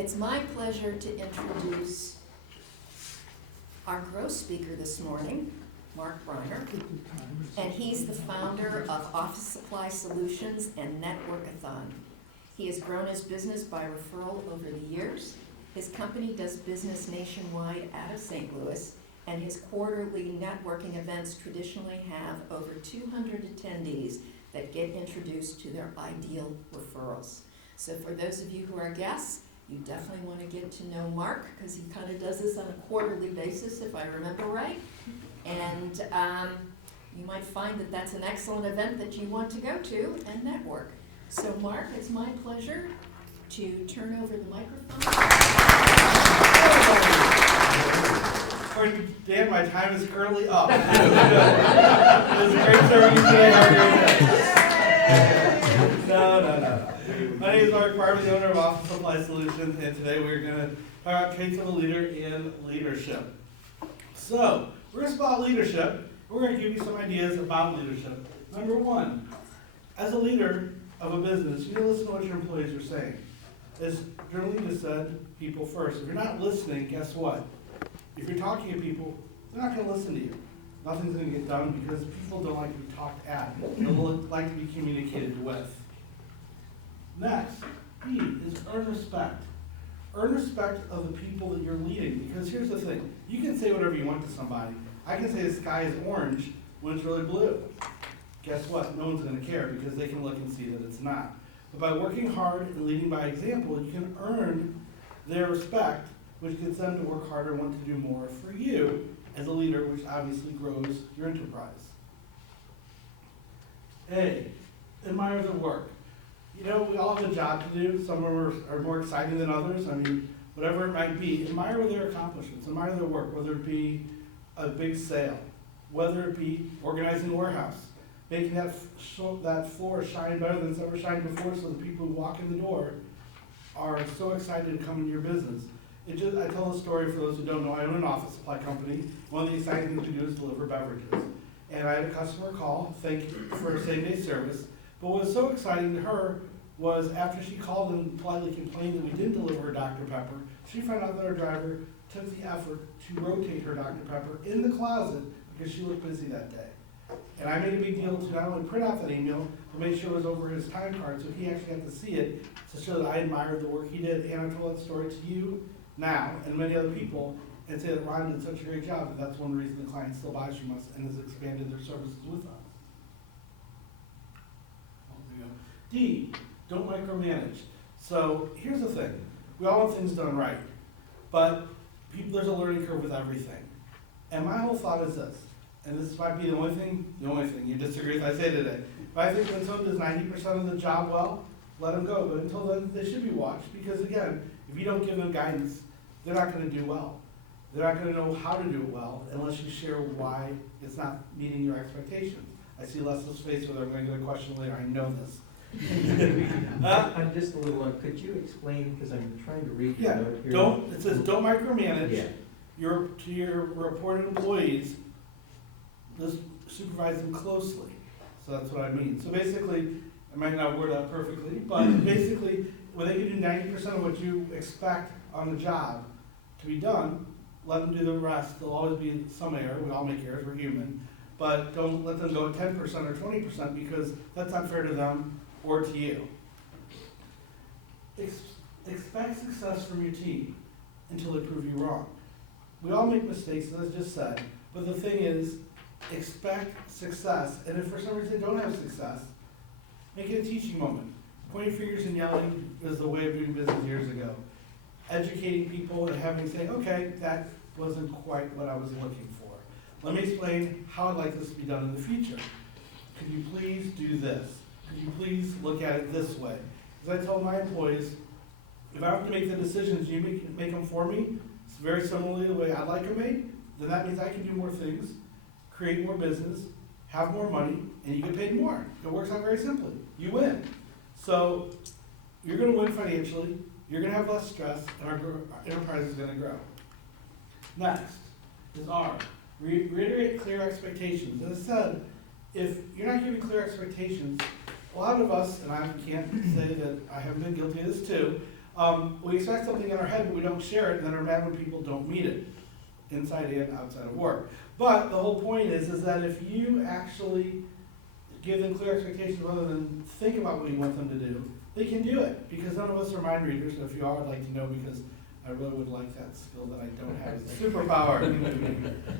It's my pleasure to introduce our growth speaker this morning, Mark Brimer, and he's the founder of Office Supply Solutions and Networkathon. He has grown his business by referral over the years. His company does business nationwide out of St. Louis, and his quarterly networking events traditionally have over 200 attendees that get introduced to their ideal referrals. So for those of you who are guests, you definitely want to get to know Mark, because he kind of does this on a quarterly basis, if I remember right. And you might find that that's an excellent event that you want to go to and network. So Mark, it's my pleasure to turn over the microphone. Dan, my time is currently up. It was great serving you today. Have a great day. No. My name is Mark Brimer, the owner of Office Supply Solutions, and today we're going to talk about traits of a leader in leadership. So, we're going to spot leadership. We're going to give you some ideas about leadership. Number one, as a leader of a business, you need to listen to what your employees are saying. As Jeremy just said, people first. If you're not listening, guess what? If you're talking to people, they're not going to listen to you. Nothing's going to get done because people don't like to be talked at. They like to be communicated with. Next, B is earn respect. Earn respect of the people that you're leading, because here's the thing. You can say whatever you want to somebody. I can say the sky is orange when it's really blue. Guess what? No one's going to care because they can look and see that it's not. But by working hard and leading by example, you can earn their respect, which gets them to work harder and want to do more for you as a leader, which obviously grows your enterprise. A, admire the work. You know, we all have a job to do. Some are more exciting than others. I mean, whatever it might be, admire their accomplishments, admire their work, whether it be a big sale, whether it be organizing a warehouse, making that floor shine better than it's ever shined before, so the people who walk in the door are so excited to come into your business. I tell a story for those who don't know. I own an office supply company. One of the exciting things we do is deliver beverages. And I had a customer call, thank you for same-day service. But what was so exciting to her was after she called and politely complained that we didn't deliver her Dr. Pepper, she found out that our driver took the effort to rotate her Dr. Pepper in the closet because she looked busy that day. And I made a big deal to not only print out that email, but make sure it was over his time card so he actually got to see it to show that I admired the work he did. And I told that story to you now and many other people and say that Ron did such a great job that that's one reason the client still buys from us and has expanded their services with us. D, don't micromanage. So here's the thing. We all want things done right, but there's a learning curve with everything. And my whole thought is this, and this might be the only thing you disagree with I say today, but I think when someone does 90% of the job well, let them go. But until then, they should be watched because again, if you don't give them guidance, they're not going to do well. They're not going to know how to do it well unless you share why it's not meeting your expectations. I see Leslie's face whether I'm going to get a question later. I know this. I'm just a little could you explain, because I'm trying to read your note here. It says don't micromanage your reported employees, just supervise them closely. So that's what I mean. So basically, I might not word that perfectly, but basically when they can do 90% of what you expect on the job to be done, let them do the rest. There'll always be some error. We all make errors, we're human. But don't let them go at 10% or 20% because that's not fair to them or to you. Expect success from your team until they prove you wrong. We all make mistakes, as I just said, but the thing is, expect success, and if for some reason they don't have success, make it a teaching moment. Pointing fingers and yelling was the way of doing business years ago. Educating people and having say, okay, that wasn't quite what I was looking for. Let me explain how I'd like this to be done in the future. Could you please do this? Could you please look at it this way? As I tell my employees, if I have to make the decisions, you make them for me, it's very similarly the way I'd like them made, then that means I can do more things, create more business, have more money, and you get paid more. It works out very simply. You win. So you're going to win financially, you're going to have less stress, and our enterprise is going to grow. Next is R. Reiterate clear expectations. As I said, if you're not giving clear expectations, a lot of us, and I can't say that I haven't been guilty of this too, We expect something in our head, but we don't share it, and then are mad when people don't meet it, inside and outside of work. But the whole point is that if you actually give them clear expectations rather than think about what you want them to do, they can do it, because none of us are mind readers. So if you are, I'd like to know, because I really would like that skill that I don't have as a superpower.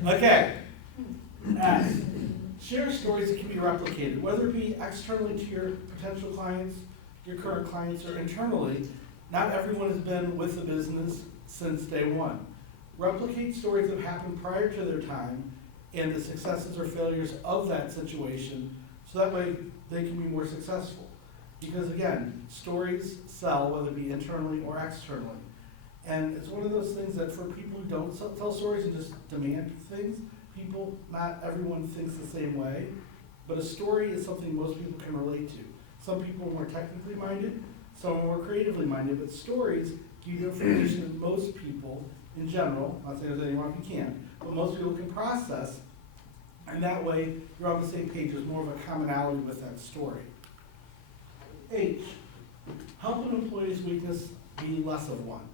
Okay. Share stories that can be replicated, whether it be externally to your potential clients, your current clients, or internally. Not everyone has been with the business since day one. Replicate stories that happened prior to their time and the successes or failures of that situation, so that way they can be more successful. Because again, stories sell, whether it be internally or externally. And it's one of those things that for people who don't tell stories and just demand things, not everyone thinks the same way, but a story is something most people can relate to. Some people are more technically minded, some are more creatively minded, but stories give you information that most people, in general, not saying there's anyone who can't, but most people can process, and that way you're on the same page. There's more of a commonality with that story. H, help an employee's weakness be less of one.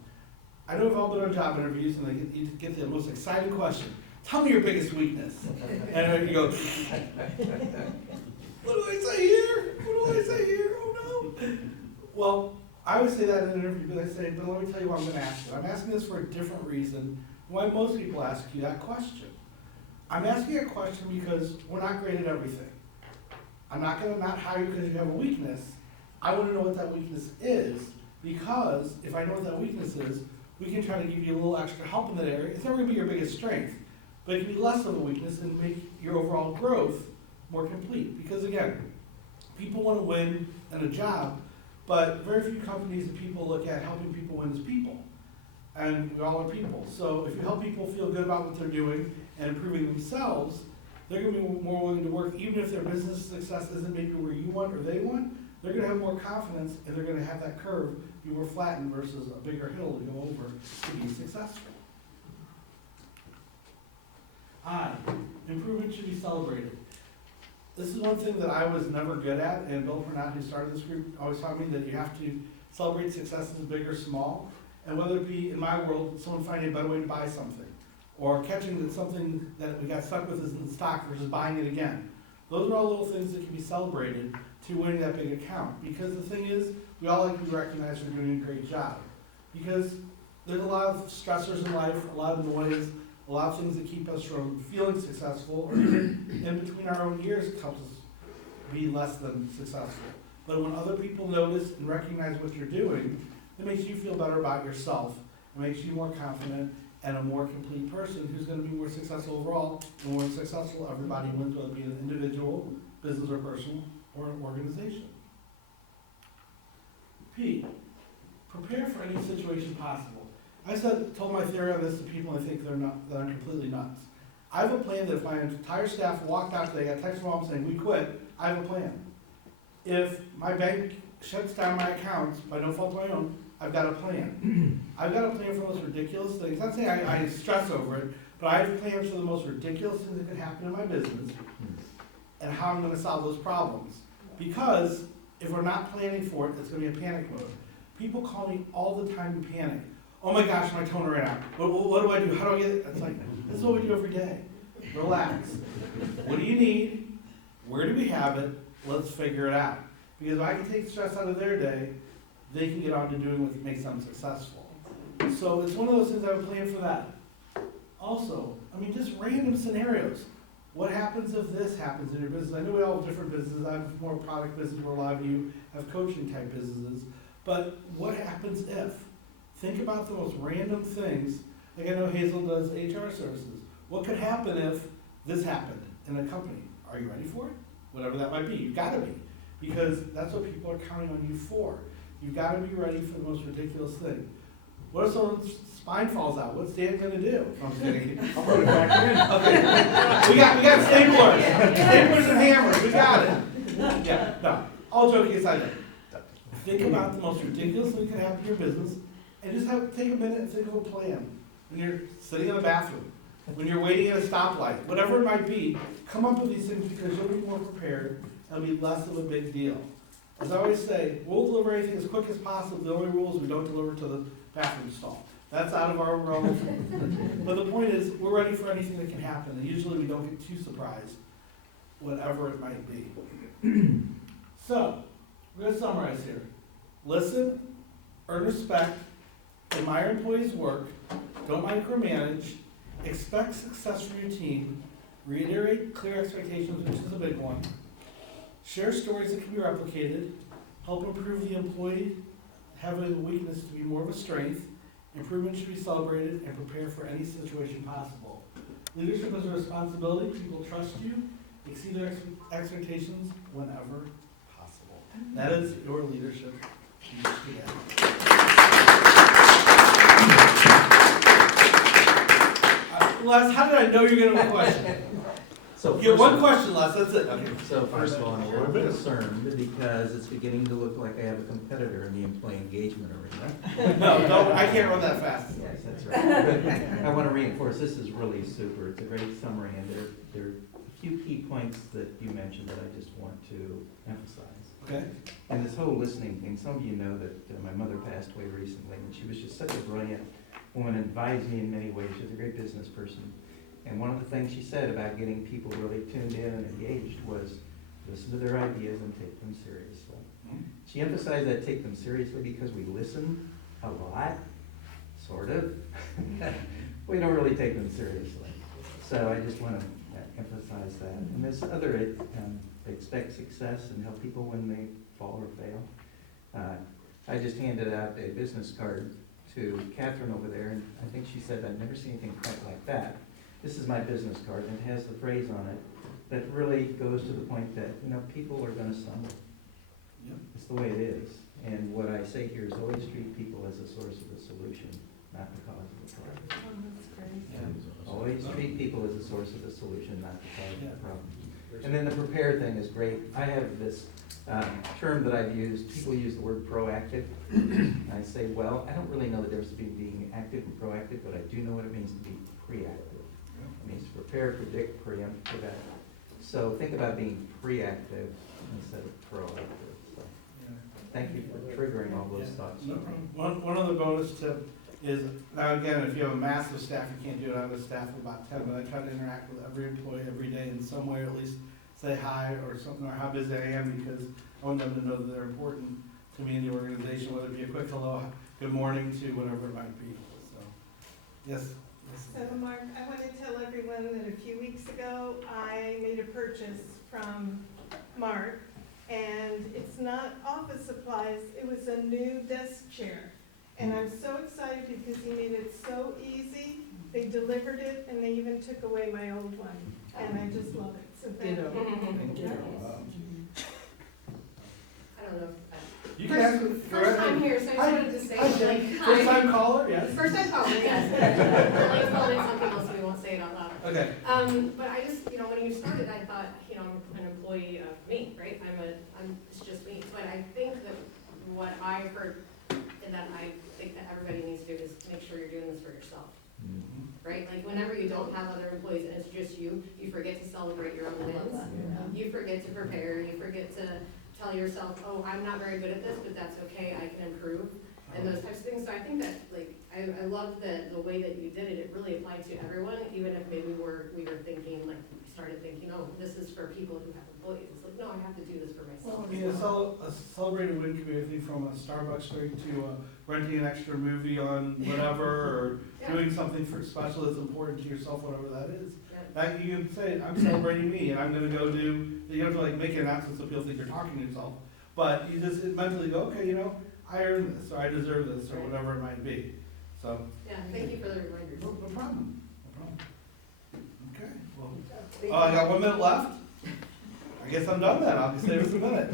I know we've all been on job interviews, and you get the most exciting question. Tell me your biggest weakness. And you go, what do I say here? What do I say here? Oh no. Well, I always say that in an interview, but I say, but let me tell you what I'm going to ask you. I'm asking this for a different reason than why most people ask you that question. I'm asking a question because we're not great at everything. I'm not going to not hire you because you have a weakness. I want to know what that weakness is, because if I know what that weakness is, we can try to give you a little extra help in that area. It's never going to be your biggest strength, but it can be less of a weakness and make your overall growth more complete. Because again, people want to win in a job, but very few companies and people look at helping people win as people. And we all are people. So if you help people feel good about what they're doing and improving themselves, they're going to be more willing to work, even if their business success isn't maybe where you want or they want. They're going to have more confidence, and they're going to have that curve be more flattened versus a bigger hill to go over to be successful. I, improvement should be celebrated. This is one thing that I was never good at, and Bill Pernat, who started this group, always taught me that you have to celebrate successes, big or small, and whether it be, in my world, someone finding a better way to buy something, or catching that something that we got stuck with is in stock versus buying it again. Those are all little things that can be celebrated to winning that big account. Because the thing is, we all like to be recognized for doing a great job. Because there's a lot of stressors in life, a lot of noise, a lot of things that keep us from feeling successful, or even in between our own ears, it helps us be less than successful. But when other people notice and recognize what you're doing, it makes you feel better about yourself. It makes you more confident and a more complete person who's going to be more successful overall. The more successful everybody wins, whether it be an individual, business or personal, or an organization. P, prepare for any situation possible. I told my theory on this to people, and I think that I'm completely nuts. I have a plan that if my entire staff walked out today, got a text from them saying, we quit, I have a plan. If my bank shuts down my accounts by no fault of my own, I've got a plan. I've got a plan for the most ridiculous things. Not saying I stress over it, but I have plans for the most ridiculous things that could happen in my business and how I'm going to solve those problems. Because if we're not planning for it, it's going to be a panic mode. People call me all the time in panic. Oh my gosh, my toner ran out. What do I do? How do I get it? It's like, this is what we do every day. Relax. What do you need? Where do we have it? Let's figure it out. Because if I can take the stress out of their day, they can get on to doing what makes them successful. So it's one of those things I would plan for that. Also, just random scenarios. What happens if this happens in your business? I know we all have different businesses. I have more product business where a lot of you have coaching type businesses. But what happens if? Think about the most random things. Like I know Hazel does HR services. What could happen if this happened in a company? Are you ready for it? Whatever that might be. You've got to be. Because that's what people are counting on you for. You've got to be ready for the most ridiculous thing. What if someone's spine falls out? What's Dan going to do? I'm just kidding. I'll put it back in. Okay. We got staplers. Staplers and hammers. We got it. Yeah. No. All joking aside. Think about the most ridiculous thing that can happen to your business, and just take a minute and think of a plan. When you're sitting in the bathroom, when you're waiting at a stoplight, whatever it might be, come up with these things because you'll be more prepared. It'll be less of a big deal. As I always say, we'll deliver anything as quick as possible. The only rule is we don't deliver to the bathroom stall. That's out of our realm. But the point is, we're ready for anything that can happen, and usually we don't get too surprised, whatever it might be. So, we're going to summarize here. Listen, earn respect, admire employees' work, don't micromanage, expect success from your team, reiterate clear expectations, which is a big one, share stories that can be replicated, help improve the employee, having a weakness to be more of a strength, improvement should be celebrated, and prepare for any situation possible. Leadership is a responsibility. People trust you. Exceed their expectations whenever possible. That is your leadership. Les, how did I know you're going to have a question? So Get one question, Les. That's it. Okay. So first of all, I'm a little concerned because it's beginning to look like I have a competitor in the employee engagement arena. No, don't. I can't run that fast. Yes, that's right. But I want to reinforce, this is really super. It's a great summary, and there are a few key points that you mentioned that I just want to emphasize. Okay. And this whole listening thing, some of you know that my mother passed away recently, and she was just such a brilliant woman, advised me in many ways. She was a great business person. And one of the things she said about getting people really tuned in and engaged was listen to their ideas and take them seriously. Mm-hmm. She emphasized that take them seriously because we listen a lot, sort of. We don't really take them seriously. So I just want to emphasize that. And this other, expect success and help people when they fall or fail. I just handed out a business card to Catherine over there, and I think she said, I've never seen anything quite like that. This is my business card, and it has the phrase on it that really goes to the point that, people are going to stumble. Yep. It's the way it is. And what I say here is always treat people as a source of the solution, not the cause of the problem. Oh, that's great. Yeah. Always treat people as a source of the solution, not the cause of the problem. And then the prepare thing is great. I have this term that I've used. People use the word proactive. I say, well, I don't really know the difference between being active and proactive, but I do know what it means to be pre-active. It means to prepare, predict, preempt, prevent. So think about being pre-active instead of proactive. So thank you for triggering all those thoughts. No problem. One other bonus tip is, now again, if you have a massive staff, you can't do it. I have a staff of about 10, but I try to interact with every employee every day in some way, or at least say hi or something, or how busy I am, because I want them to know that they're important to me in the organization, whether it be a quick hello, good morning, to whatever it might be. So, yes. So Mark, I want to tell everyone that a few weeks ago, I made a purchase from Mark, and it's not office supplies, it was a new desk chair. And I'm so excited because he made it so easy. They delivered it, and they even took away my old one, and I just love it, so thank you. Thank you. I don't know. You can ask. First time here, so I just wanted to say, like, First hi. time caller, yes. First time caller, yes. Like calling something else, we won't say it out loud. Okay. But I just, when you started, I thought, I'm an employee of me, right? It's just me. But I think that what I heard, and that I think that everybody needs to do is make sure you're doing this for yourself. Right? Like whenever you don't have other employees and it's just you forget to celebrate your own wins. You forget to prepare, you forget to tell yourself, oh, I'm not very good at this, but that's okay, I can improve, and those types of things. So I think that, I love the way that you did it. It really applied to everyone, even if maybe we were thinking, we started thinking, oh, this is for people who have employees. It's like, no, I have to do this for myself. Well, I mean, a celebrated win could be anything from a Starbucks drink to renting an extra movie on whatever, or doing something for special that's important to yourself, whatever that is. That you can say, I'm celebrating me, and I'm going to go do. You don't have to make an announcement so people think you're talking to yourself, but you just mentally go, okay, I earned this, or I deserve this, or whatever it might be. So. Yeah, thank you for the reminders. No problem. No problem. Okay. Well, I got 1 minute left. I guess I'm done then. I'll just save us a minute.